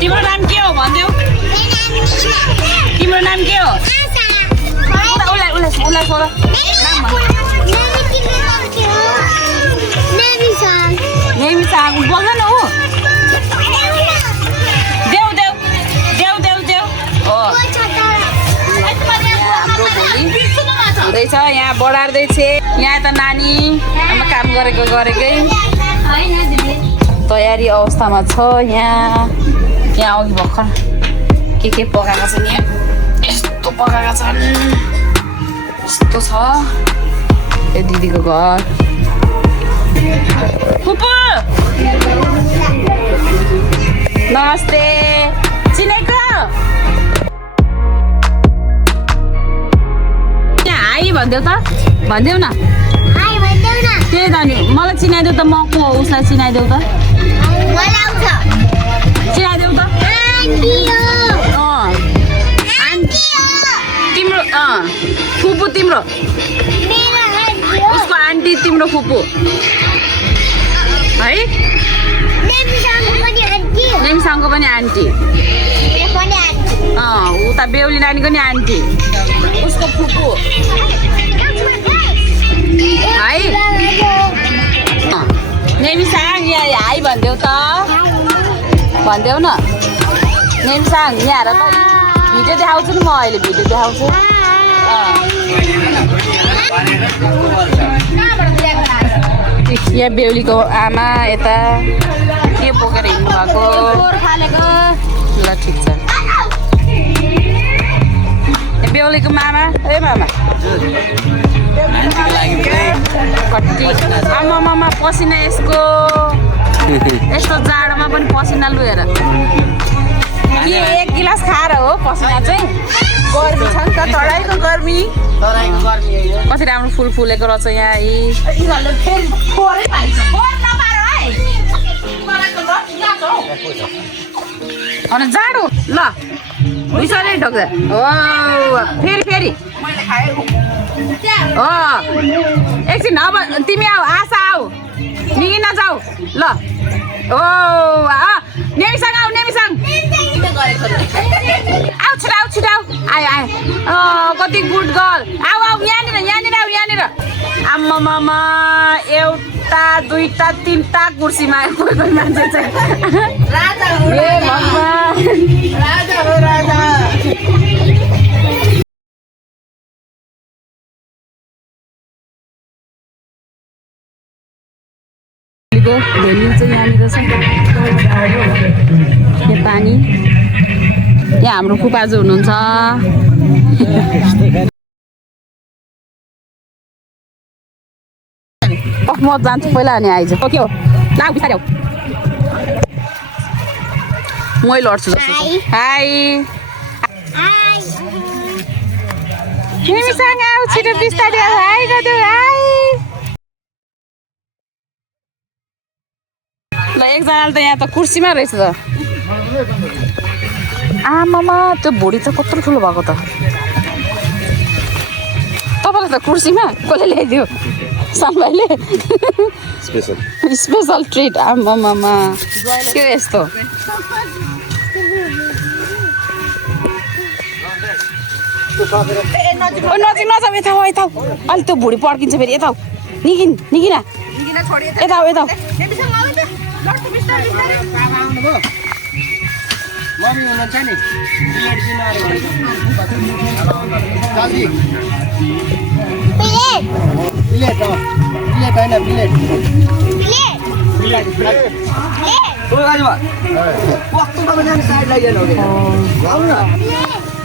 तिम्रो नाम के हो भनिदेऊ तिम्रो नाम के हो उसलाई सोध नेमिसाङ बोल्दैन न ऊ देऊ देऊ देऊ देऊ देऊ हो हाम्रो भोलि हुँदैछ यहाँ बढार्दैछ यहाँ त नानी आमा काम गरेकै तयारी अवस्थामा छ यहाँ अघि भर्खर के पकाएको छन् यहाँ यस्तो पकाएका छन् यस्तो छ यो दिदीको घर फुपू नमस्ते चिनेको हाई भनिदेऊ त भनिदेऊ न त्यही त नि मलाई चिनाइदेऊ त म को हो उसलाई चिनाइदेऊ त चिनाइदेऊ त तिम्रो फुपू तिम्रो उसको आन्टी तिम्रो फुपू है नेमिसाङको पनि आन्टी उता बेहुली नानीको नि आन्टी उसको फुपू है नेमिसाङ यहाँ हाई भनिदेऊ त भनिदेऊ न नेमिसाङ यहाँ हेर त भिडियो देखाउँछु नि म अहिले भिडियो देखाउँछु यहाँ बेहुलीको आमा यता के बोकेर हिँड्नु भएको ल ठिक छ बेहुलीको मामा ए मामा कति आमामा पसिना यसको यस्तो जाडोमा पनि पसिना लुएर के एक गिलास खाएर हो पसिना चाहिँ गर्मी छ नि त तराईको गर्मी कति राम्रो फुल फुलेको रहेछ यहाँ जाडो ल बिचरै ढोक्दा हो फेरि हो एकछिन अब तिमी आऊ आशा आऊ निगिन जाऊ ल ओ नेमिसाङ आऊ नेमिसाङ आऊ छिटाउ आयो कति गुड गर्ल आऊ यहाँनिर आऊ आम्मामा एउटा दुईटा तिनटा कुर्सीमा कोही मान्छे चाहिँ ए भगवान भेल्यु चाहिँ यहाँनिर छ यो पानी यहाँ हाम्रो फुपाजु हुनुहुन्छ म जान्छु पहिला अनि आइज के हो ला बिस्तारै आऊ मै लड्छु जस्तो हाई नेमिसाङ आऊ छिटो बिस्तारै आऊ हाई दाजु हाई ल एकजनाले त यहाँ त कुर्सीमा रहेछ त आमामा त्यो भुँडी त कत्रो ठुलो भएको त तपाईँलाई त कुर्सीमा कसले ल्याइदियो सानभाइले स्पेसल ट्रिट आमामा के यस्तो नजिक नजाऊ यता अलि त्यो भुँडी पड्किन्छ फेरि यता निकिन यता मम्मी हुनुहुन्छ नि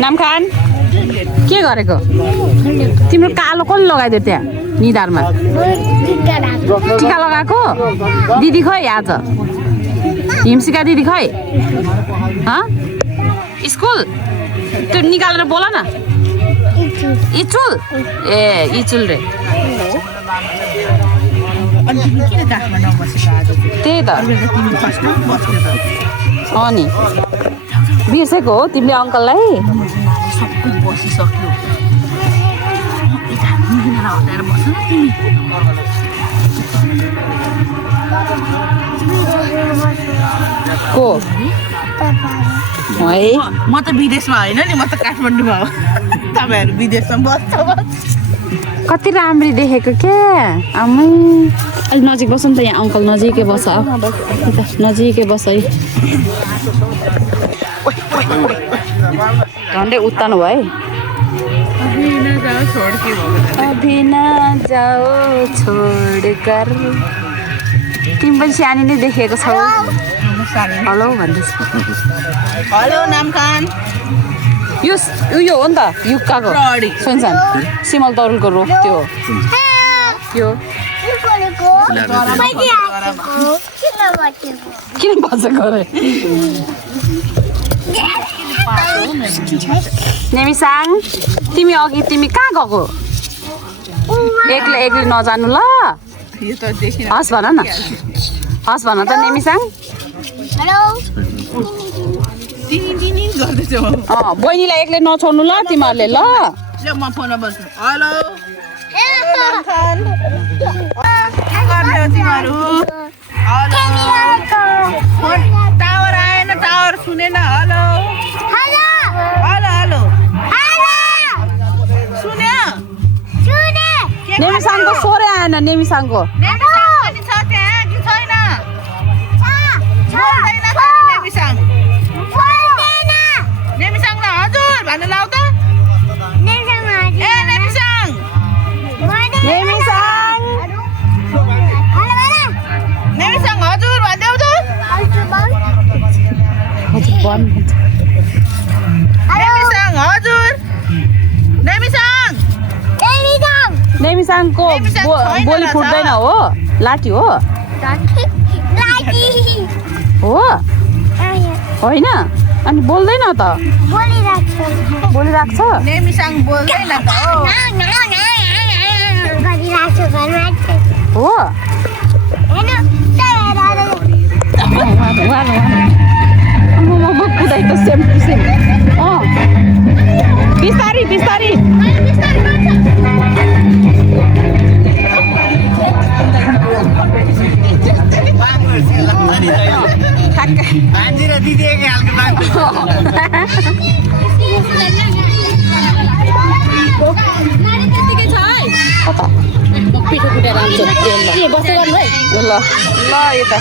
नामखान के गरेको तिम्रो कालो कसले लगाइदियो त्यहाँ निधारमा टिका लगाएको दिदी खै आज हिमसिका दिदी खै स्कुल त्यो निकालेर बोल न इचुल ए इचुल रे त्यही त नि बिर्स बसेको हो तिमीले अङ्कललाई सबै बसिसक्यो यता मिहिनेर हटाएर बस्छ न तिमी को है म त विदेशमा होइन नि म त काठमाडौँमा हो तपाईँहरू विदेशमा बस्छ कति राम्री देखेको क्या आमै अलिक नजिक बस्छ नि त यहाँ अङ्कल नजिकै बस्छ यता नजिकै बस्छ है झन्डै उत्तानो भयो है अभी न जाओ छोड कर तिमी पनि सानी नै देखेको छौ हेलो भन्दैछ हेलो नामखान यो हो नि त युक्काको सुनसान सिमल तरुलको रोग त्यो हो यो किन बसेको रे नेमिसाङ तिमी अघि तिमी कहाँ गएको एक्लै एक्लै नजानु ल हस् भन न हस् भन त नेमिसाङ बहिनीलाई एक्लै नछोड्नु ल तिमीहरूले ल म फोनमा बस्छु हेलो के गर्ने हो तिमीहरू टावर आएन टावर सुनेन हेलो हेलो सुन्यो नेमिसाङको स्वरै आएन नेमिसाङको नेमिसाङलाई हजुर भन्नु लाउ त नेमिसाङ हजुर भन्देऊ त नेमिसाङ हजुर नेमिसाङको बोली फुट्दैन हो लाठी हो हो होइन अनि बोल्दैन त बोलिराख्छ नेमिसाङ बोल्दैन त हो कुदाइ त सेम टु सेम बिस्तारी बिस्तारी पिठो कुटेर आउँछ बस्दै गर्नु है ल ल यता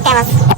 त्यहाँ ल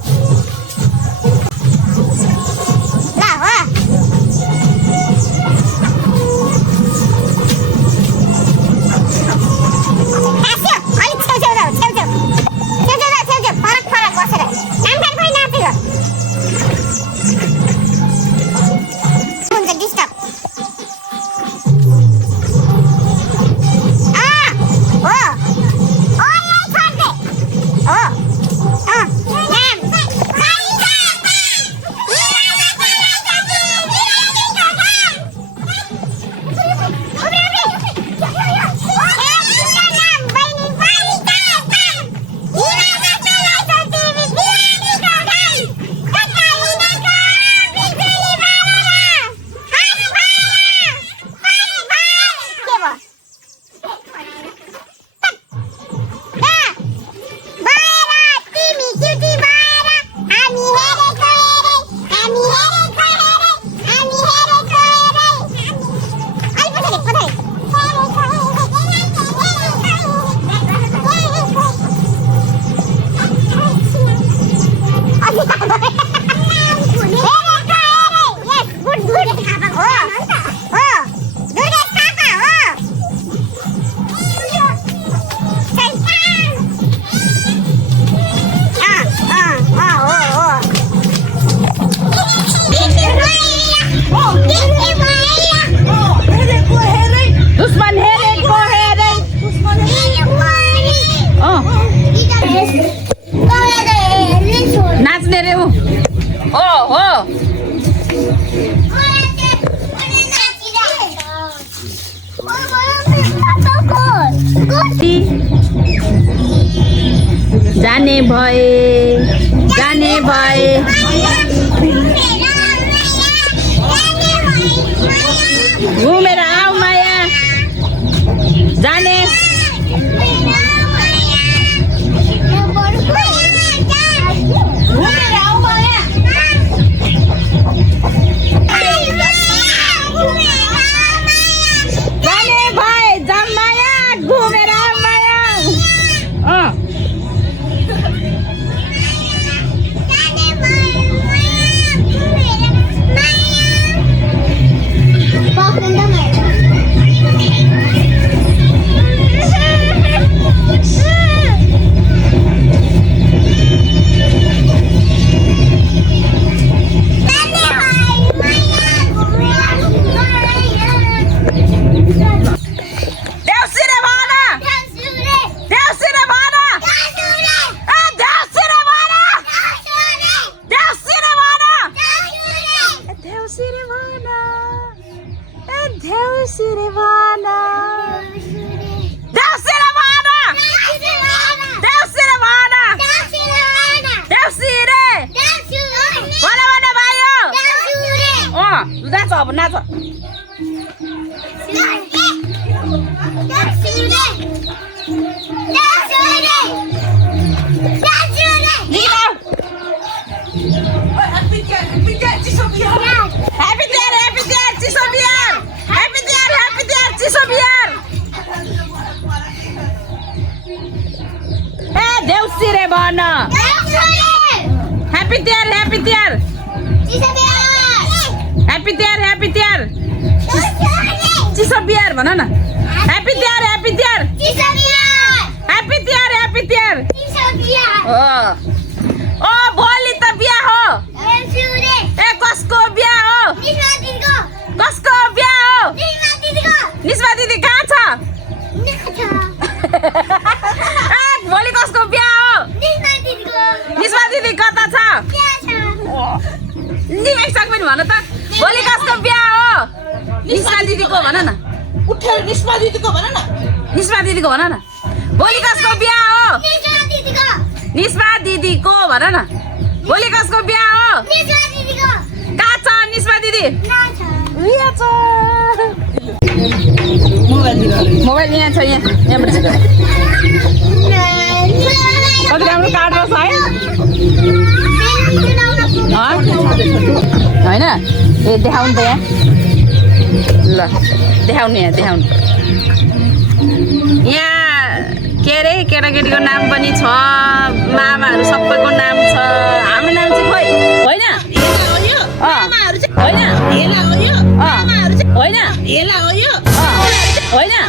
हो नाच्ने रे ऊ हो हो जाने भए घुमेर आऊ माया जाने अब नाच देउसिरे भन happy Tihar happy Tihar happy Tihar happy Tihar चिसो बिहार भन न happy Tihar happy Tihar happy Tihar happy Tihar ओ भोलि त बिहा हो ए कसको बिहा हो कसको बिहा हो निस्मा दिदी कहाँ छ भोलि कसको बिहा हो निस्मा दिदी कता छ निमेषक पनि भन त भोलि कसको बिहा हो निस्मा दिदीको भन न उठेर निस्मा दिदीको भन न निस्मा दिदीको भन न भोलि कसको बिहा हो निस्मा दिदीको भन न भोलि कसको बिहा हो कहाँ छ निस्मा दिदी मोबाइल यहाँ छ यहाँबाट कति राम्रो कार्ड रहेछ है होइन ए देखाउनु त यहाँ ल देखाउनु यहाँ देखाउनु यहाँ के अरे केटाकेटीको नाम पनि छ मामाहरू सबैको नाम छ हाम्रो नाम चाहिँ खोइ होइन होइन होइन होइन